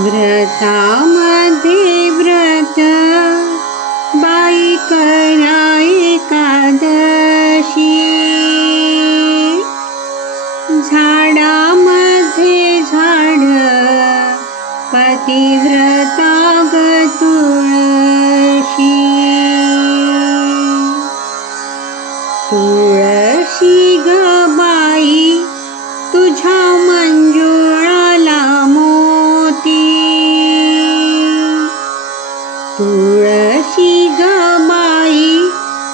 व्रत बाई करा एकादशी। झाडामध्ये झाड पतिव्रता ग तुळशी गमाई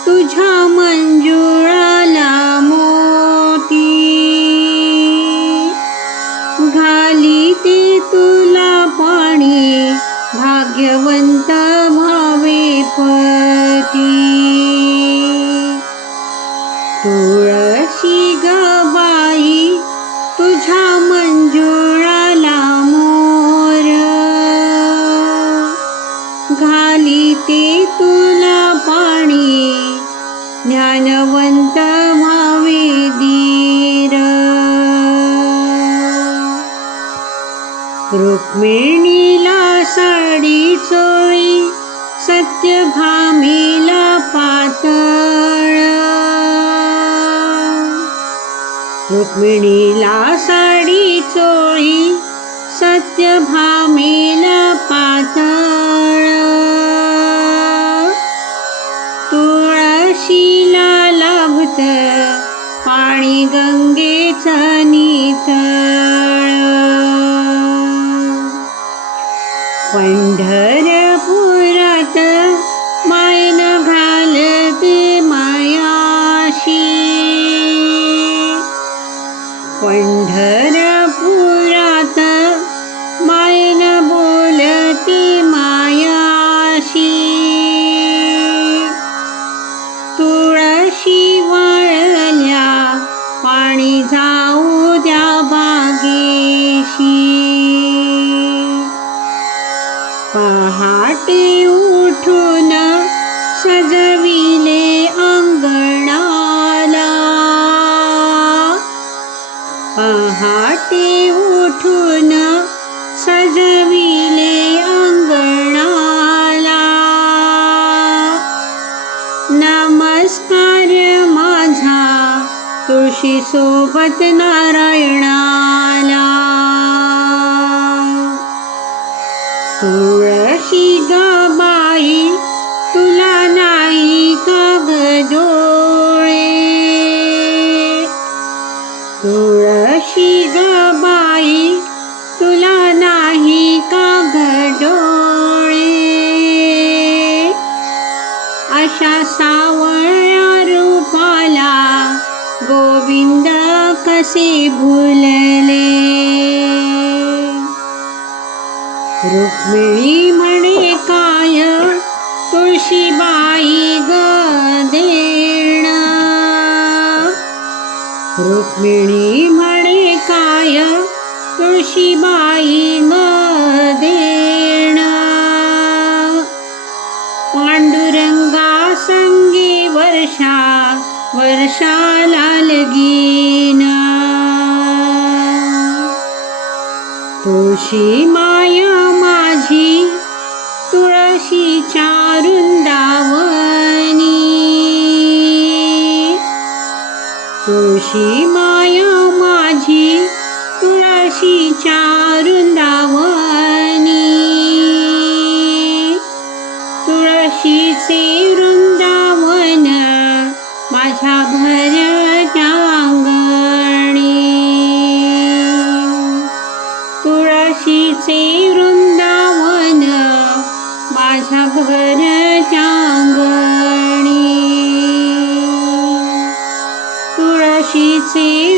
तुझ्या मंजुळाला मोती. घाली ते तुला पाणी भाग्यवंत भावे पती. संत महावीर रुक्मिणीला साडी चोळी सत्यभामीला पातळ। रुक्मिणीला साडी चोळी सत्यभामीला पातळ। पहाटे उठून सजविले अंगणाला. पहाटे उठून सजविले अंगणाला. नमस्कार माझा तुळशी सोबत नारायणा. गोविंद कसे भुलले? रुक्मिणी म्हणे काय तुळशीबाई ग देण? रुक्मिणी म्हणे काय तुळशीबाई ग देण? पांडुरंगा संगी वर्षा वर्षाला लगीना. तुळशी माया माझी तुळशी वृंदावनी तुळशी माया माझी चार अकबर चांगणी तुळशीचे